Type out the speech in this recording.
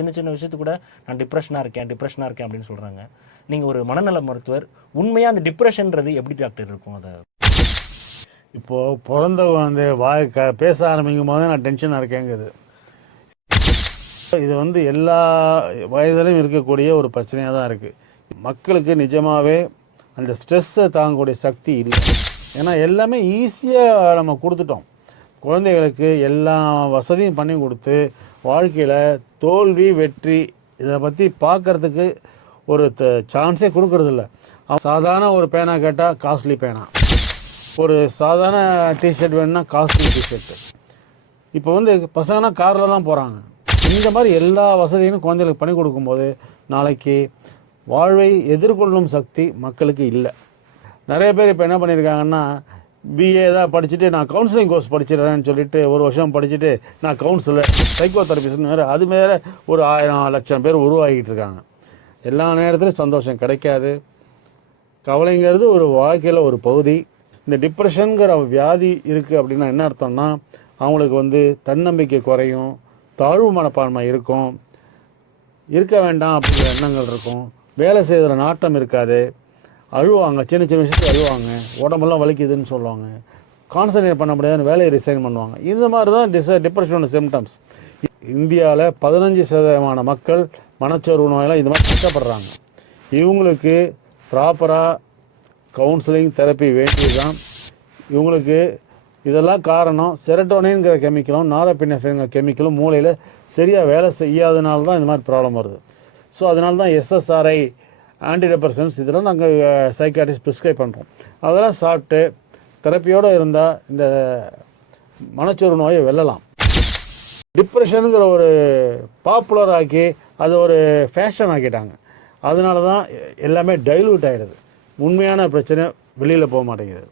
சின்ன சின்ன விஷயத்துக்கு கூட நான் டிப்ரெஷனாக இருக்கேன் அப்படின்னு சொல்கிறாங்க. நீங்கள் ஒரு மனநல மருத்துவர், உண்மையாக அந்த டிப்ரெஷன்றது எப்படி டாக்டர் இருக்கும்? அதை இப்போது பிறந்த குழந்தை பேச ஆரம்பிக்கும் போது நான் டென்ஷனாக இருக்கேங்குது. இது எல்லா வயதிலும் இருக்கக்கூடிய ஒரு பிரச்சனையாக தான் இருக்குது. மக்களுக்கு நிஜமாகவே அந்த ஸ்ட்ரெஸ்ஸை தாங்கக்கூடிய சக்தி இல்லை. ஏன்னா எல்லாமே ஈஸியாக நம்ம கொடுத்துட்டோம். குழந்தைகளுக்கு எல்லா வசதியும் பண்ணி கொடுத்து வாழ்க்கையில் தோல்வி வெற்றி இதை பற்றி பார்க்குறதுக்கு ஒரு சான்ஸே கொடுக்கறதில்ல. சாதாரண ஒரு பேனா கேட்டால் காஸ்ட்லி பேனா, ஒரு சாதாரண டிஷர்ட் வேணும்னா காஸ்ட்லி டிஷர்ட்டு. இப்போ பசங்கன்னா காரில் தான் போகிறாங்க. இந்த மாதிரி எல்லா வசதியும் குழந்தைகளுக்கு பண்ணி கொடுக்கும்போது நாளைக்கு வாழ்வை எதிர்கொள்ளும் சக்தி மக்களுக்கு இல்லை. நிறைய பேர் இப்போ என்ன பண்ணியிருக்காங்கன்னா, பிஏ தான் படிச்சுட்டு நான் கவுன்சிலிங் கோர்ஸ் படிச்சிடறேன்னு சொல்லிட்டு ஒரு வருஷம் படிச்சுட்டு நான் கவுன்சிலர் சைக்கோ தெரபிஸ்ட்னு வேறு அது மேலே ஒரு 1000 லட்சம் பேர் உருவாகிட்டு இருக்காங்க. எல்லா நேரத்திலும் சந்தோஷம் கிடைக்காது. கவலைங்கிறது ஒரு வாழ்க்கையில் ஒரு பகுதி. இந்த டிப்ரெஷனுங்கிற வியாதி இருக்குது அப்படின்னா என்ன அர்த்தம்னா, அவங்களுக்கு தன்னம்பிக்கை குறையும், தாழ்வு மனப்பான்மை இருக்கும், இருக்க வேண்டாம் அப்படிங்கிற எண்ணங்கள் இருக்கும், வேலை செய்கிற நாட்டம் இருக்காது, அழுவாங்க, சின்ன சின்ன விஷயத்துக்கு அழுவாங்க, உடம்பெல்லாம் வலிக்குதுன்னு சொல்லுவாங்க, கான்சன்ட்ரேட் பண்ண முடியாதுன்னு வேலையை ரிசைன் பண்ணுவாங்க. இந்த மாதிரி தான் டிப்ரெஷனோட சிம்டம்ஸ். இந்தியாவில் 15% மக்கள் மனச்சோர்வு நோயெல்லாம் இந்த மாதிரி கஷ்டப்படுறாங்க. இவங்களுக்கு ப்ராப்பராக கவுன்சிலிங் தெரப்பி வேண்டியது தான். இவங்களுக்கு இதெல்லாம் காரணம் செரட்டோனின்கிற கெமிக்கலும் நாரபினெஃப்ரின்கிற கெமிக்கலும் மூளையில் சரியாக வேலை செய்யாதனால தான் இந்த மாதிரி ப்ராப்ளம் வருது. ஸோ அதனால தான் SSRI ஆன்டிடிப்ரெசன்ஸ் இதெல்லாம் நாங்கள் சைக்காட்ரிஸ்ட் ப்ரிஸ்கிரைப் பண்ணுறோம். அதெல்லாம் சாப்பிட்டு தெரப்பியோடு இருந்தால் இந்த மனச்சோர்வு நோயை வெல்லலாம். டிப்ரெஷனுங்கிற ஒரு பாப்புலர் ஆக்கி அது ஒரு ஃபேஷன் ஆக்கிட்டாங்க. அதனால தான் எல்லாமே டைல்யூட் ஆகிடுது. உண்மையான பிரச்சனை வெளியில் போக மாட்டேங்குது.